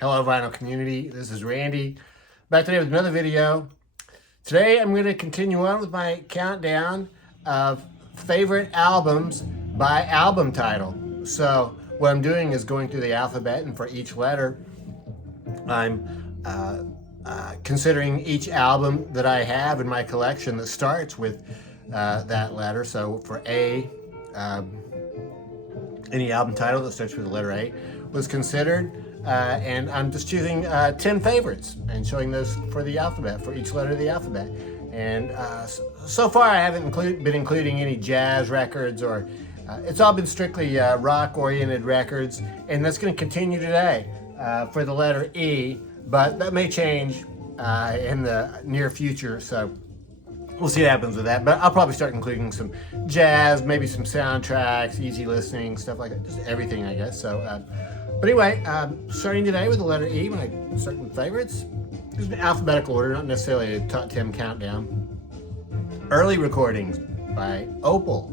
Hello vinyl community, this is Randy, back today with another video. Today I'm going to continue on with my countdown of favorite albums by album title. So what I'm doing is going through the alphabet, and for each letter I'm considering each album that I have in my collection that starts with that letter. So for A, any album title that starts with the letter A was considered. And I'm just choosing 10 favorites and showing those for the alphabet, for each letter of the alphabet. And so far I haven't been including any jazz records, or it's all been strictly rock-oriented records, and that's going to continue today for the letter E, but that may change in the near future, so we'll see what happens with that. But I'll probably start including some jazz, maybe some soundtracks, easy listening, stuff like that, just everything, I guess. So. But anyway, starting today with the letter E, when I start with favorites, there's an alphabetical order, not necessarily a top 10 countdown. Early recordings by Opal.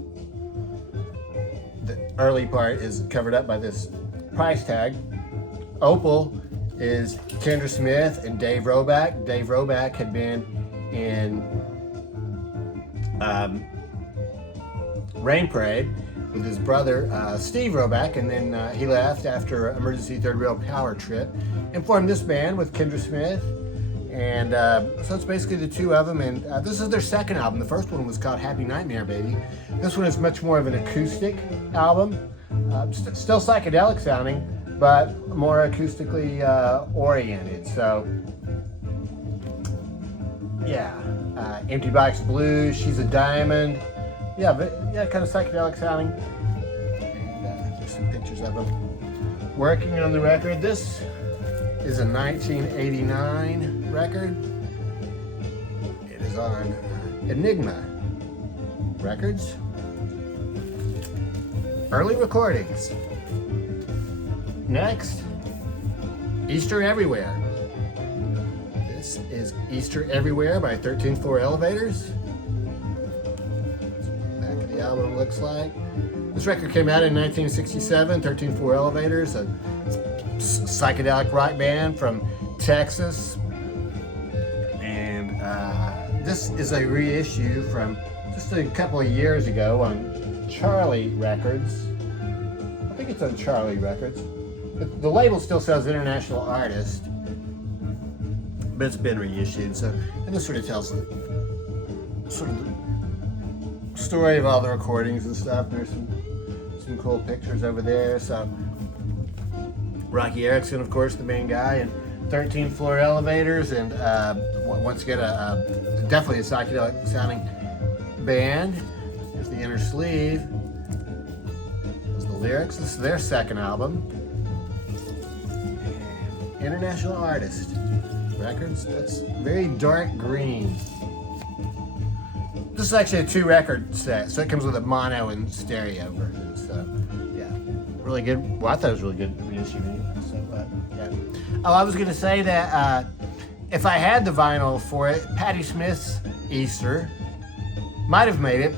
The early part is covered up by this price tag. Opal is Kendra Smith and Dave Roback. Dave Roback had been in Rain Parade with his brother Steve Roback, and then he left after Emergency Third Rail Power Trip and formed this band with Kendra Smith. And so it's basically the two of them, and this is their second album. The first one was called Happy Nightmare Baby. This one is much more of an acoustic album, still psychedelic sounding, but more acoustically oriented. So yeah, Empty Box Blues, She's a Diamond. Yeah, kind of psychedelic sounding. And there's some pictures of them working on the record. This is a 1989 record. It is on Enigma Records. Early recordings. Next, Easter Everywhere. This is Easter Everywhere by 13-4 Elevators. The album looks like. This record came out in 1967, 13-4 Elevators, a psychedelic rock band from Texas. And this is a reissue from just a couple of years ago on Charlie Records. I think it's on Charlie Records. The label still says International Artist, but it's been reissued. So, and this sort of tells the story of all the recordings and stuff. There's some cool pictures over there. So Rocky Erickson, of course, the main guy, and 13-4 Elevators, and once again definitely a psychedelic sounding band. There's the inner sleeve. There's the lyrics. This is their second album. And International Artist Records. That's very dark green. This is actually a 2-record set, so it comes with a mono and stereo version. So, yeah, really good. Well, I thought it was really good reissue. So, yeah. Oh, I was going to say that if I had the vinyl for it, Patti Smith's Easter might have made it.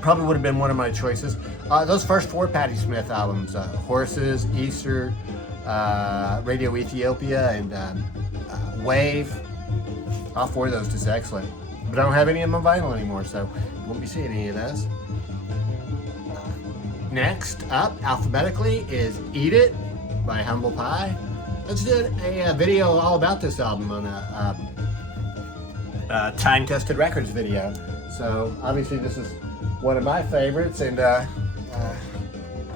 Probably would have been one of my choices. Those first 4 Patti Smith albums, Horses, Easter, Radio Ethiopia, and Wave, all 4 of those just excellent. But I don't have any of them on vinyl anymore, so you won't be seeing any of those. Next up, alphabetically, is Eat It by Humble Pie. Let's do a video all about this album on a Time-Tested Records video. So obviously this is one of my favorites, and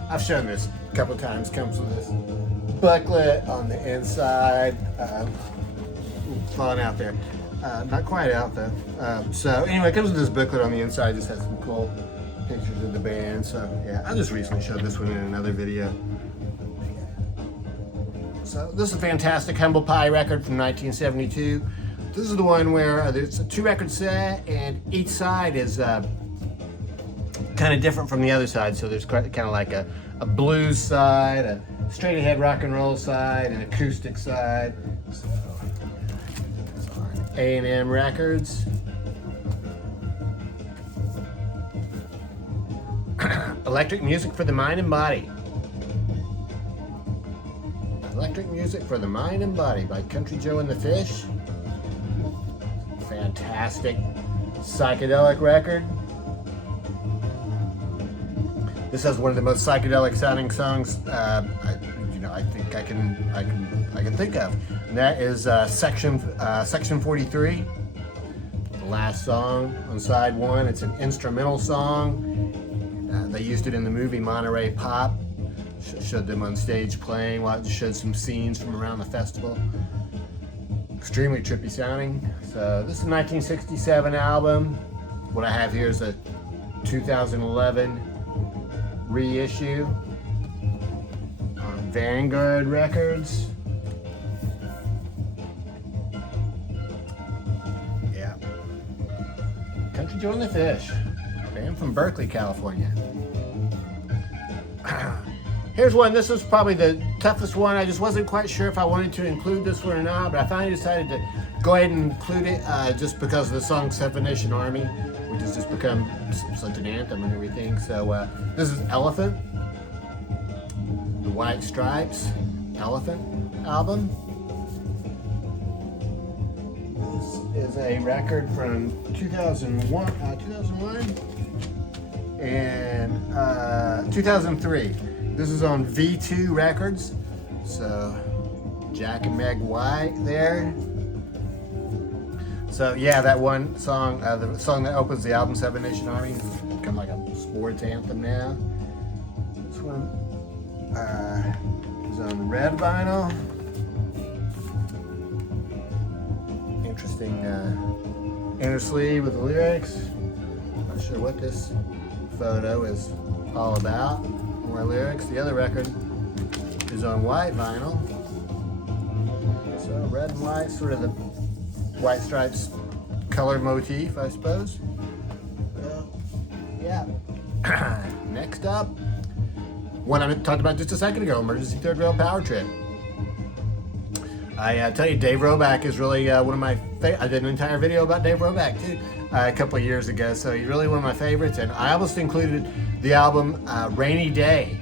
I've shown this a couple of times. Comes with this booklet on the inside. Falling out there. Not quite out though. So anyway, it comes with this booklet on the inside. Just has some cool pictures of the band. So yeah, I just recently showed this one in another video. So this is a fantastic Humble Pie record from 1972. This is the one where there's a 2-record set, and each side is kind of different from the other side. So there's kind of like a blues side, a straight ahead rock and roll side, an acoustic side. So, A&M Records. Electric Music for the Mind and Body. Electric Music for the Mind and Body by Country Joe and the Fish. Fantastic psychedelic record. This has one of the most psychedelic sounding songs I think I can think of, and that is section 43. The last song on side 1. It's an instrumental song. They used it in the movie Monterey Pop. Showed them on stage playing. Showed some scenes from around the festival. Extremely trippy sounding. So this is a 1967 album. What I have here is a 2011 reissue on Vanguard Records. Yeah. Country Joe and the Fish. Band from Berkeley, California. Here's one. This was probably the toughest one. I just wasn't quite sure if I wanted to include this one or not, but I finally decided to go ahead and include it just because of the song Seven Nation Army, which has just become such an anthem and everything. So this is Elephant, the White Stripes Elephant album. This is a record from 2001 and 2003. This is on V300 Records. So Jack and Meg White there. So yeah, that one song, the song that opens the album, Seven Nation Army, has become like a sports anthem now. This one is on red vinyl. Interesting inner sleeve with the lyrics. Not sure what this photo is all about. More lyrics. The other record is on white vinyl. So red and white, sort of the White Stripes color motif, I suppose. Yeah. Next up, one I talked about just a second ago, Emergency Third Rail Power Trip. I tell you, Dave Roback is really one of my favorites. I did an entire video about Dave Roback too a couple of years ago, so he's really one of my favorites. And I almost included the album Rainy Day,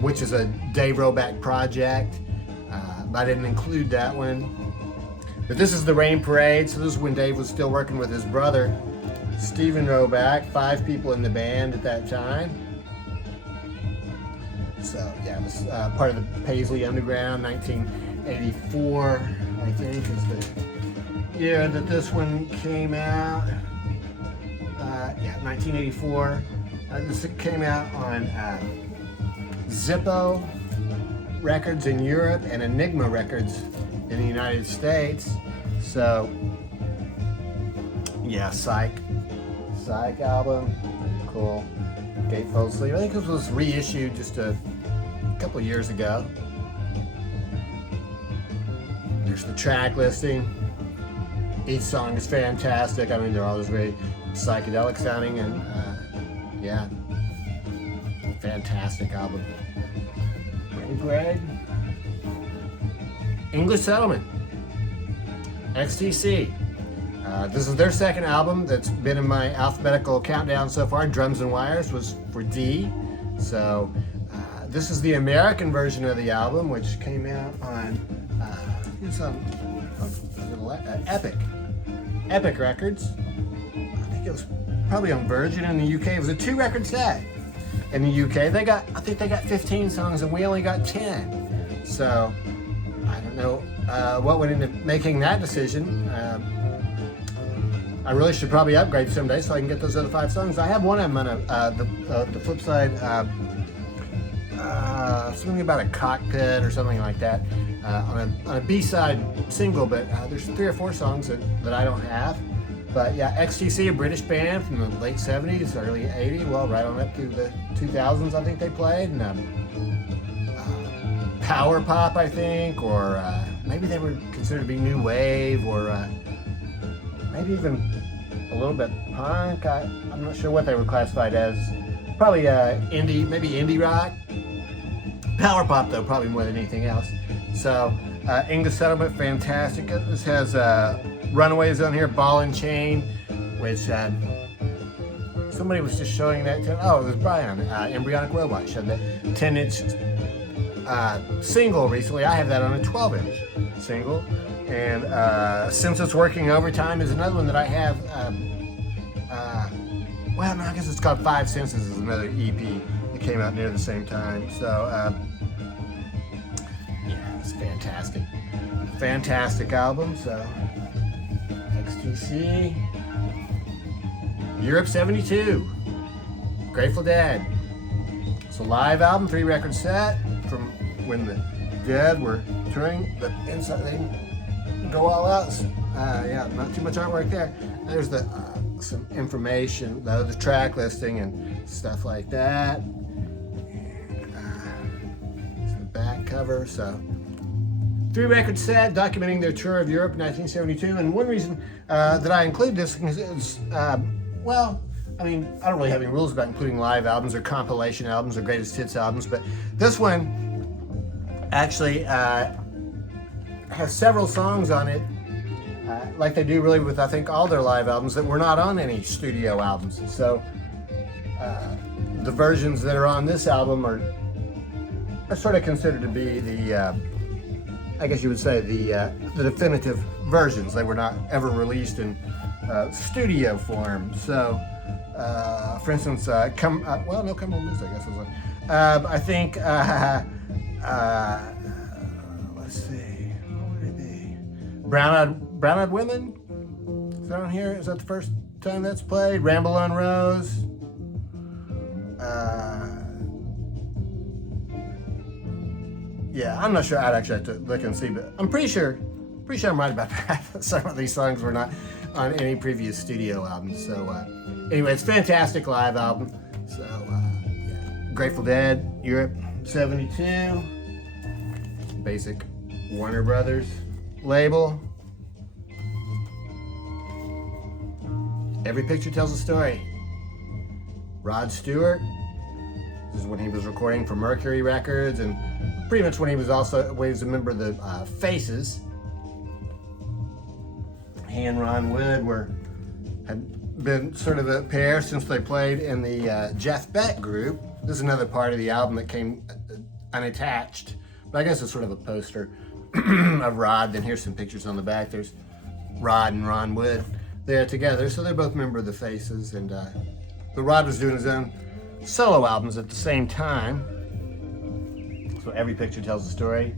which is a Dave Roback project. I didn't include that one. But this is the Rain Parade, so this is when Dave was still working with his brother, Stephen Roback, 5 people in the band at that time. So yeah, this is part of the Paisley Underground, 1984, I think is the year that this one came out. Yeah, 1984. This came out on Zippo Records in Europe and Enigma Records in the United States. So yeah, Psych album, cool. Gatefold sleeve. I think this was reissued just a couple of years ago. There's the track listing. Each song is fantastic. I mean, they're all just very psychedelic sounding, and yeah, fantastic album. Rain Parade. English Settlement. XTC. This is their second album that's been in my alphabetical countdown so far. Drums and Wires was for D. So this is the American version of the album, which came out on Epic Records. I think it was probably on Virgin in the UK. It was a 2-record set. In the UK, I think they got 15 songs, and we only got 10. So I don't know what went into making that decision. I really should probably upgrade someday so I can get those other 5 songs. I have one of them on the flip side, something about a cockpit or something like that, on a B-side single, but there's 3 or 4 songs that I don't have. But yeah, XTC, a British band from the late 70s, early 80s, well, right on up through the 2000s, I think they played. And power pop, I think, or maybe they were considered to be new wave, or maybe even a little bit punk. I'm not sure what they were classified as. Probably indie, maybe indie rock. Power pop, though, probably more than anything else. So English Settlement, fantastic. This has Runaways on here, Ball and Chain, which somebody was just showing that. Oh, it was Brian, Embryonic Robot, showed that 10-inch single recently. I have that on a 12-inch single. And Since It's Working Overtime is another one that I have. Well, no, I guess it's called Five Senses is another EP that came out near the same time. So, yeah, it's fantastic. Fantastic album. So, XTC. Europe 72. Grateful Dead. It's a live album, 3-record set from when the Dead were touring, but inside they didn't go all out. Yeah, not too much artwork there. There's the some information, the track listing and stuff like that. It's the back cover. So, 3-record set documenting their tour of Europe in 1972. And one reason that I include this is, well, I mean, I don't really have any rules about including live albums or compilation albums or greatest hits albums, but this one actually has several songs on it, like they do really with, I think, all their live albums that were not on any studio albums. So the versions that are on this album are sort of considered to be the, I guess you would say, the definitive versions. They were not ever released in studio form. So, for instance, Come On Blues, I guess was one. I think, let's see, what would it be? Brown Eyed Women? Is that on here? Is that the first time that's played? Ramble on Rose. Yeah, I'm not sure. I'd actually have to look and see, but I'm pretty sure I'm right about that. Some of these songs were not on any previous studio albums. So anyway, it's a fantastic live album. So yeah. Grateful Dead, Europe 72. Basic Warner Brothers label. Every Picture Tells a Story. Rod Stewart. This is when he was recording for Mercury Records, and pretty much when he was a member of the Faces. He and Ron Wood had been sort of a pair since they played in the Jeff Beck group. This is another part of the album that came unattached, but I guess it's sort of a poster of Rod. Then here's some pictures on the back. There's Rod and Ron Wood there together, so they're both members of the Faces, and but Rod was doing his own solo albums at the same time. So Every Picture Tells a Story.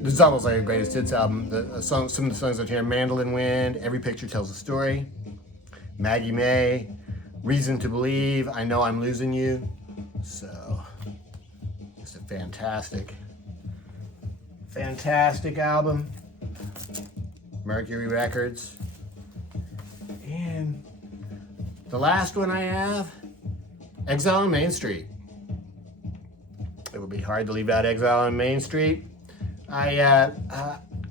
This is almost like a greatest hits album. Some of the songs out here: Mandolin Wind, Every Picture Tells a Story, Maggie May, Reason to Believe, I Know I'm Losing You. So it's a fantastic album. Mercury Records. And the last one I have, Exile on Main Street. It would be hard to leave out Exile on Main Street. I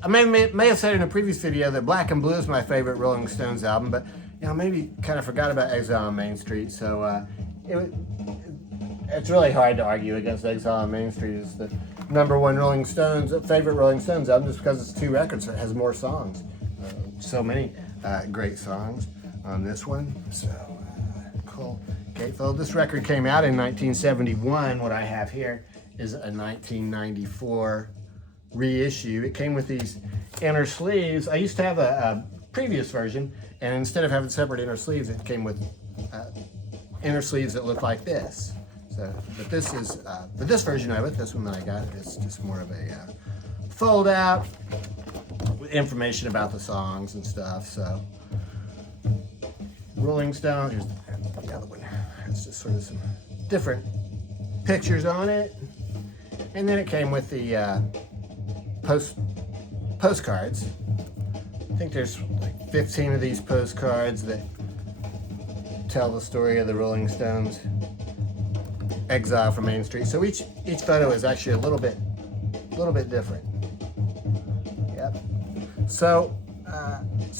may have said in a previous video that Black and Blue is my favorite Rolling Stones album, but maybe kind of forgot about Exile on Main Street. So it's really hard to argue against Exile on Main Street as the number one favorite Rolling Stones album, just because it's 2 records. It has more songs, so many great songs on this one. So cool. Gatefold. This record came out in 1971. What I have here is a 1994 reissue. It came with these inner sleeves. I used to have a previous version, and instead of having separate inner sleeves, it came with inner sleeves that look like this. So, but this version of it, this one that I got, is just more of a fold out with information about the songs and stuff. So, Rolling Stone. Here's the other one. It's just sort of some different pictures on it, and then it came with the postcards. I think there's like 15 of these postcards that tell the story of the Rolling Stones' exile from Main Street. So each photo is actually a little bit different. Yep. So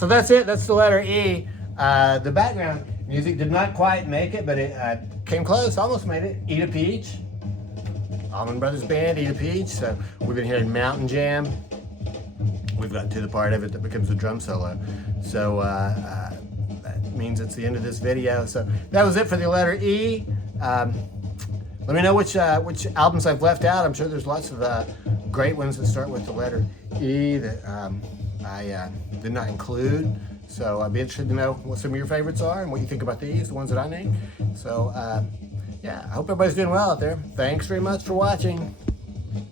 that's it. That's the letter E. The background music did not quite make it, but it came close. Almost made it. Eat a Peach. Allman Brothers Band, Eat a Peach. So we've been hearing Mountain Jam. We've gotten to the part of it that becomes a drum solo. So that means it's the end of this video. So that was it for the letter E. Let me know which albums I've left out. I'm sure there's lots of great ones that start with the letter E that I did not include. So I'd be interested to know what some of your favorites are and what you think about these, the ones that I named. So yeah, I hope everybody's doing well out there. Thanks very much for watching.